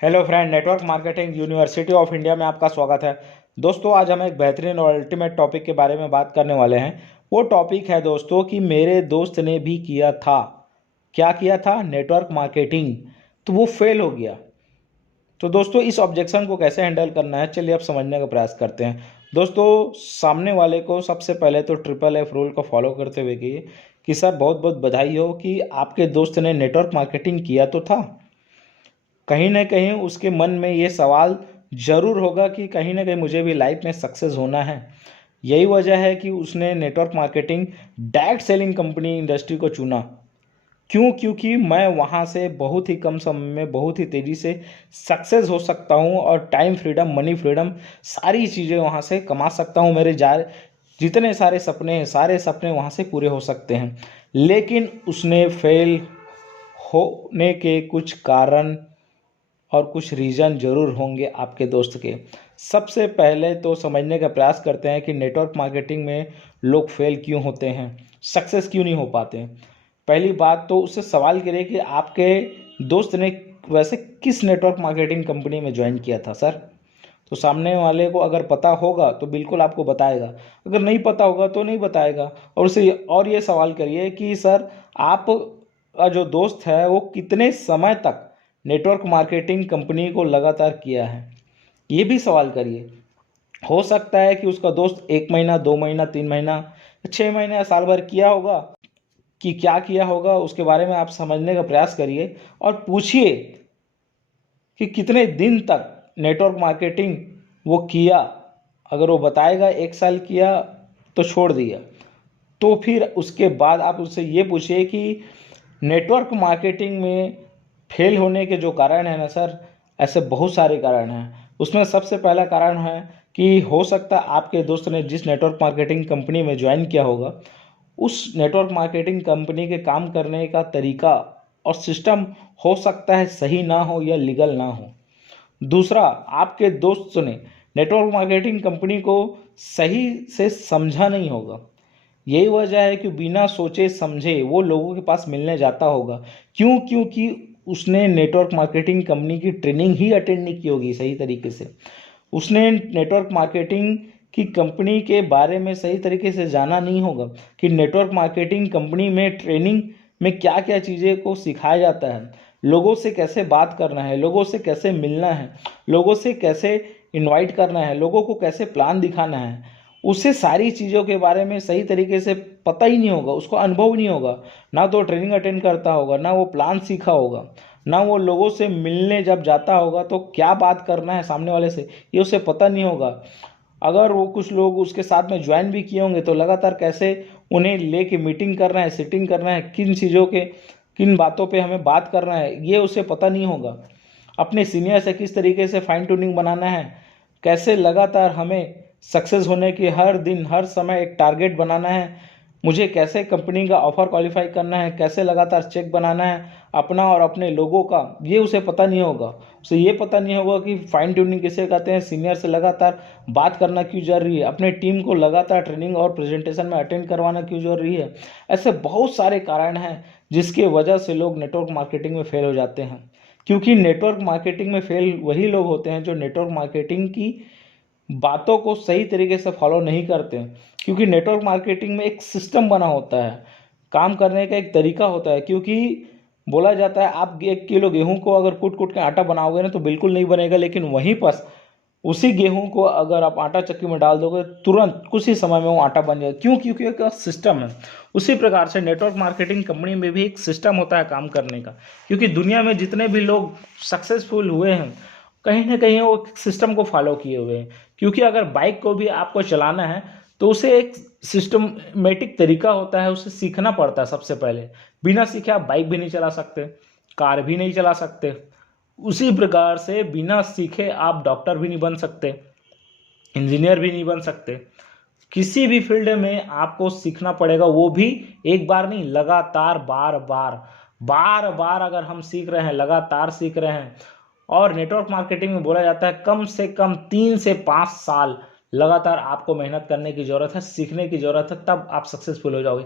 Hello friend, network marketing university of India में आपका स्वागत है। दोस्तों, आज हम एक बेहतरीन और अल्टीमेट टॉपिक के बारे में बात करने वाले हैं। वो टॉपिक है दोस्तों कि मेरे दोस्त ने भी किया था। क्या किया था? Network marketing. तो वो फेल हो गया। तो दोस्तों, इस ऑब्जेक्शन को कैसे हैंडल करना है, चलिए अब समझने का प्रयास करते हैं। दोस्तों, सामने वाले को सबसे पहले तो ट्रिपल एफ रूल को फॉलो करते हुए कहिए कि सर, बहुत बहुत बधाई हो कि आपके दोस्त ने नेटवर्क मार्केटिंग किया तो था। कहीं ना कहीं उसके मन में ये सवाल जरूर होगा कि कहीं ना कहीं मुझे भी लाइफ में सक्सेस होना है। यही वजह है कि उसने network marketing direct selling company industry को चुना। क्यों? क्योंकि मैं वहाँ से बहुत ही कम समय में बहुत ही तेज़ी से सक्सेस हो सकता हूँ और टाइम फ्रीडम, मनी फ्रीडम, सारी चीज़ें वहाँ से कमा सकता हूँ। मेरे जितने सारे सपने हैं, सारे सपने वहाँ से पूरे हो सकते हैं। लेकिन उसने फेल होने के कुछ कारण और कुछ रीज़न ज़रूर होंगे आपके दोस्त के। सबसे पहले तो समझने का प्रयास करते हैं कि नेटवर्क मार्केटिंग में लोग फेल क्यों होते हैं, सक्सेस क्यों नहीं हो पाते हैं। पहली बात तो उससे सवाल करिए कि आपके दोस्त ने वैसे किस नेटवर्क मार्केटिंग कंपनी में ज्वाइन किया था सर। तो सामने वाले को अगर पता होगा तो बिल्कुल आपको बताएगा, अगर नहीं पता होगा तो नहीं बताएगा। और उसे और ये सवाल करिए कि सर, आप का जो दोस्त है वो कितने समय तक नेटवर्क मार्केटिंग कंपनी को लगातार किया है, ये भी सवाल करिए। हो सकता है कि उसका दोस्त 1 महीना, 2 महीना, 3 महीना, 6 महीने या साल भर किया होगा। कि क्या किया होगा उसके बारे में आप समझने का प्रयास करिए और पूछिए कि कितने दिन तक नेटवर्क मार्केटिंग वो किया। अगर वो बताएगा 1 साल किया तो छोड़ दिया। तो फिर उसके बाद आप उससे ये पूछिए कि नेटवर्क मार्केटिंग में फेल होने के जो कारण है ना सर, ऐसे बहुत सारे कारण हैं। उसमें सबसे पहला कारण है कि हो सकता है आपके दोस्त ने जिस नेटवर्क मार्केटिंग कंपनी में ज्वाइन किया होगा, उस नेटवर्क मार्केटिंग कंपनी के काम करने का तरीका और सिस्टम हो सकता है सही ना हो या लीगल ना हो। दूसरा, आपके दोस्त ने नेटवर्क मार्केटिंग कंपनी को सही से समझा नहीं होगा। यही वजह है कि बिना सोचे समझे वो लोगों के पास मिलने जाता होगा। क्यों? क्योंकि उसने नेटवर्क मार्केटिंग कंपनी की ट्रेनिंग ही अटेंड नहीं की होगी सही तरीके से। उसने नेटवर्क मार्केटिंग की कंपनी के बारे में सही तरीके से जाना नहीं होगा कि नेटवर्क मार्केटिंग कंपनी में ट्रेनिंग में क्या क्या चीज़ें को सिखाया जाता है, लोगों से कैसे बात करना है, लोगों से कैसे मिलना है, लोगों से कैसे इनवाइट करना है, लोगों को कैसे प्लान दिखाना है। उसे सारी चीज़ों के बारे में सही तरीके से पता ही नहीं होगा, उसको अनुभव नहीं होगा। ना तो ट्रेनिंग अटेंड करता होगा, ना वो प्लान सीखा होगा, ना वो लोगों से मिलने जब जाता होगा तो क्या बात करना है सामने वाले से, ये उसे पता नहीं होगा। अगर वो कुछ लोग उसके साथ में ज्वाइन भी किए होंगे तो लगातार कैसे उन्हें लेके मीटिंग करना है, सिटिंग करना है, किन चीज़ों के किन बातों पे हमें बात करना है, ये उसे पता नहीं होगा। अपने सीनियर से किस तरीके से फाइन ट्यूनिंग बनाना है, कैसे लगातार हमें सक्सेस होने की हर दिन हर समय एक टारगेट बनाना है, मुझे कैसे कंपनी का ऑफर क्वालिफाई करना है, कैसे लगातार चेक बनाना है अपना और अपने लोगों का, ये उसे पता नहीं होगा। उसे ये पता नहीं होगा कि फाइन ट्यूनिंग किसे कहते हैं, सीनियर से लगातार बात करना क्यों जरूरी है, अपने टीम को लगातार ट्रेनिंग और प्रेजेंटेशन में अटेंड करवाना क्यों जरूरी है। ऐसे बहुत सारे कारण हैं जिसके वजह से लोग नेटवर्क मार्केटिंग में फेल हो जाते हैं। क्योंकि नेटवर्क मार्केटिंग में फेल वही लोग होते हैं जो नेटवर्क मार्केटिंग की बातों को सही तरीके से फॉलो नहीं करते हैं। क्योंकि नेटवर्क मार्केटिंग में एक सिस्टम बना होता है, काम करने का एक तरीका होता है। क्योंकि बोला जाता है आप 1 किलो गेहूं को अगर कूट कूट के आटा बनाओगे ना तो बिल्कुल नहीं बनेगा, लेकिन वहीं पर उसी गेहूं को अगर आप आटा चक्की में डाल दोगे तुरंत कुछ ही समय में वो आटा बन जाएगा। क्यों? क्योंकि एक सिस्टम है। उसी प्रकार से नेटवर्क मार्केटिंग कंपनी में भी एक सिस्टम होता है काम करने का। क्योंकि दुनिया में जितने भी लोग सक्सेसफुल हुए हैं कहीं ना कहीं वो सिस्टम को फॉलो किए हुए हैं। क्योंकि अगर बाइक को भी आपको चलाना है तो उसे एक सिस्टमेटिक तरीका होता है, उसे सीखना पड़ता है सबसे पहले। बिना सीखे आप बाइक भी नहीं चला सकते, कार भी नहीं चला सकते। उसी प्रकार से बिना सीखे आप डॉक्टर भी नहीं बन सकते, इंजीनियर भी नहीं बन सकते। किसी भी फील्ड में आपको सीखना पड़ेगा, वो भी एक बार नहीं, लगातार बार बार बार बार अगर हम सीख रहे हैं, लगातार सीख रहे हैं। और नेटवर्क मार्केटिंग में बोला जाता है कम से कम 3 से 5 साल लगातार आपको मेहनत करने की ज़रूरत है, सीखने की ज़रूरत है, तब आप सक्सेसफुल हो जाओगे।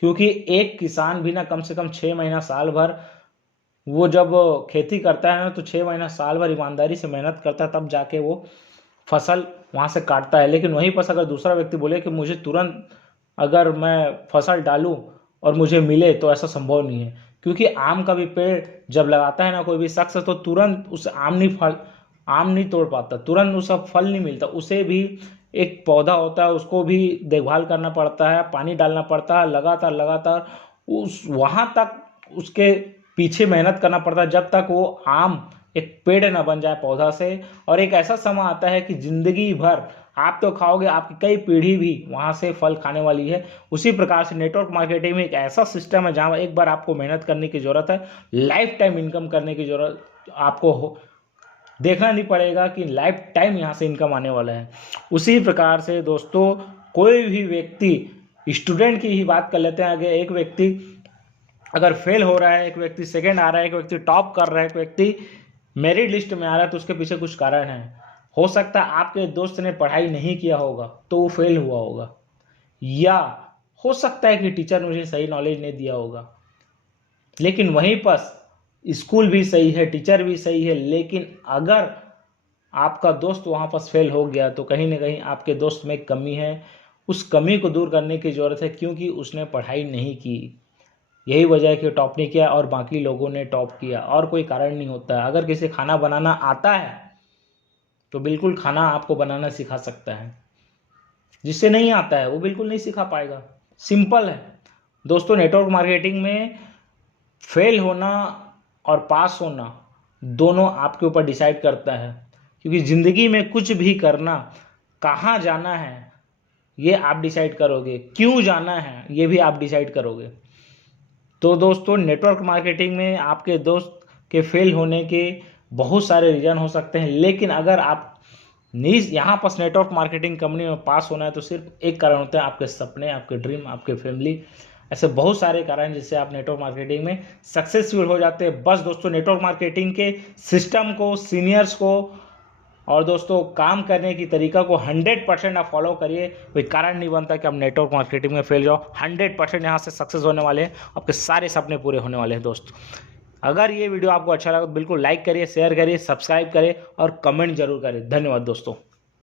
क्योंकि एक किसान भी ना कम से कम 6 महीना साल भर वो जब खेती करता है ना तो 6 महीना साल भर ईमानदारी से मेहनत करता है, तब जाके वो फसल वहाँ से काटता है। लेकिन वहीं पर अगर दूसरा व्यक्ति बोले कि मुझे तुरंत अगर मैं फसल डालूं और मुझे मिले, तो ऐसा संभव नहीं है। क्योंकि आम का भी पेड़ जब लगाता है ना कोई भी शख्स, तो तुरंत उस आम नहीं तोड़ पाता, तुरंत उसका फल नहीं मिलता। उसे भी एक पौधा होता है, उसको भी देखभाल करना पड़ता है, पानी डालना पड़ता है, लगातार लगातार उस वहाँ तक उसके पीछे मेहनत करना पड़ता है जब तक वो आम एक पेड़ ना बन जाए पौधा से। और एक ऐसा समय आता है कि जिंदगी भर आप तो खाओगे, आपकी कई पीढ़ी भी वहाँ से फल खाने वाली है। उसी प्रकार से नेटवर्क मार्केटिंग में एक ऐसा सिस्टम है जहाँ एक बार आपको मेहनत करने की ज़रूरत है, लाइफ टाइम इनकम करने की ज़रूरत आपको देखना नहीं पड़ेगा कि लाइफ टाइम यहाँ से इनकम आने वाला है। उसी प्रकार से दोस्तों, कोई भी व्यक्ति, स्टूडेंट की ही बात कर लेते हैं, अगर एक व्यक्ति अगर फेल हो रहा है, एक व्यक्ति सेकंड आ रहा है, एक व्यक्ति टॉप कर रहा है, एक व्यक्ति मेरिट लिस्ट में आ रहा है, तो उसके पीछे कुछ कारण है। हो सकता है आपके दोस्त ने पढ़ाई नहीं किया होगा तो वो फेल हुआ होगा, या हो सकता है कि टीचर ने मुझे सही नॉलेज नहीं दिया होगा। लेकिन वहीं पर स्कूल भी सही है, टीचर भी सही है, लेकिन अगर आपका दोस्त वहाँ पर फेल हो गया तो कहीं ना कहीं आपके दोस्त में कमी है। उस कमी को दूर करने की ज़रूरत है, क्योंकि उसने पढ़ाई नहीं की। यही वजह है कि टॉप नहीं किया और बाकी लोगों ने टॉप किया, और कोई कारण नहीं होता है। अगर किसी खाना बनाना आता है तो बिल्कुल खाना आपको बनाना सिखा सकता है, जिससे नहीं आता है वो बिल्कुल नहीं सिखा पाएगा। सिंपल है दोस्तों। नेटवर्क मार्केटिंग में फेल होना और पास होना दोनों आपके ऊपर डिसाइड करता है, क्योंकि ज़िंदगी में कुछ भी करना, कहाँ जाना है ये आप डिसाइड करोगे, क्यों जाना है ये भी आप डिसाइड करोगे। तो दोस्तों, नेटवर्क मार्केटिंग में आपके दोस्त के फेल होने के बहुत सारे रीज़न हो सकते हैं, लेकिन अगर आप यहाँ पर नेटवर्क मार्केटिंग कंपनी में पास होना है तो सिर्फ एक कारण होता है, आपके सपने, आपके ड्रीम, आपके फैमिली। ऐसे बहुत सारे कारण जिससे आप नेटवर्क मार्केटिंग में सक्सेसफुल हो जाते हैं। बस दोस्तों, नेटवर्क मार्केटिंग के सिस्टम को, सीनियर्स को और दोस्तों काम करने की तरीका को 100% आप फॉलो करिए। कोई कारण नहीं बनता कि आप नेटवर्क मार्केटिंग में फेल जाओ। 100% यहाँ से सक्सेस होने वाले हैं, आपके सारे सपने पूरे होने वाले हैं। दोस्त, अगर ये वीडियो आपको अच्छा लगा तो बिल्कुल लाइक करिए, शेयर करिए, सब्सक्राइब करिए और कमेंट जरूर करिए। धन्यवाद दोस्तों।